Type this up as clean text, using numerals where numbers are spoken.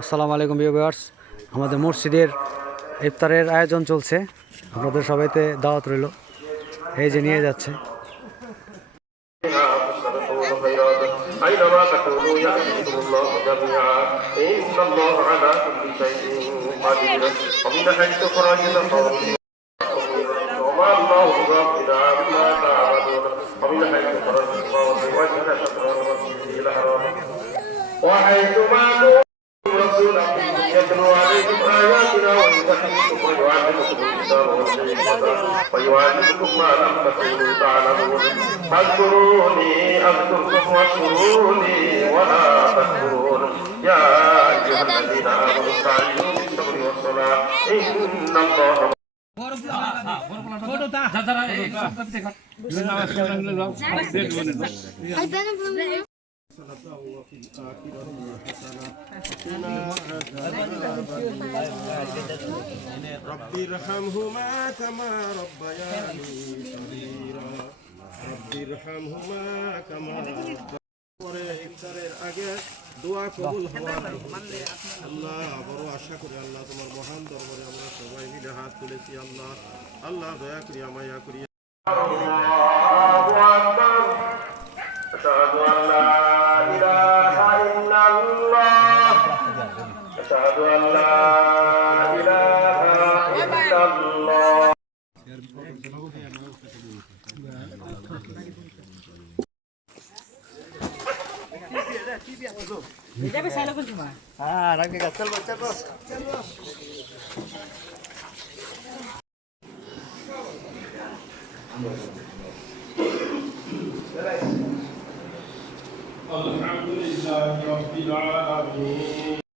আসসালামু আলাইকুম ভিউয়ার্স, আমাদের মসজিদের ইফতারের আয়োজন চলছে। আপনাদের সবাইতে দাওয়াত রইল। এই যে নিয়ে যাচ্ছে। يتلو عليكم آياتنا ويزكيكم ويعلمكم الكتاب والحكمة ويعلمكم ما لم تكونوا تعلمون فاذكروني أذكركم واشكروا لي ولا تكفرون يا أيها الذين آمنوا استعينوا بالصبر والصلاة إن الله وفي الآخرة حسنة رب ارحمهما كما ربياني صغيرا رب ارحمهما كما পরে ইফতারের আগে দোয়া কবুল হওয়ার আল্লাহ বড় আশা করি আল্লাহ তোমার মহান দরবারে আমরা সবাই মিলে হাত তুলেছি আল্লাহ আল্লাহ দয়া করিয়া মায়া করিয়া أشهد أن لا إله إلا الله أشهد أن لا إله إلا الله الحمد لله رب العالمين